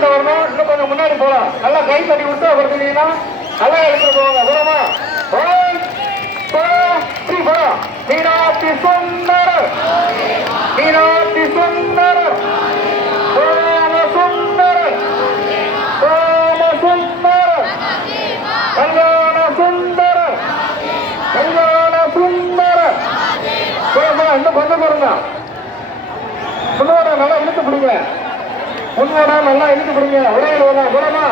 லைன்ல வரணும். இன்னும் கொஞ்சம் முன்னாடி போலாம். நல்லா கை தட்டி விட்டு கொடுத்தீங்கன்னா நல்லா எடுத்துட்டு போவாங்க. போலாமா? மீனாட்சி சுந்தர், மீனாட்சி சுந்தர், சோமசுந்தர், சோமசுந்தர், கல்யாண சுந்தர், கல்யாண சுந்தர். இன்னும் கொஞ்சம் போடுங்க. முன்னோட நல்லா இழுத்து பிடிங்க. முன்னோட நல்லா இழுத்து பிடிங்க. ஒரே போலாமா?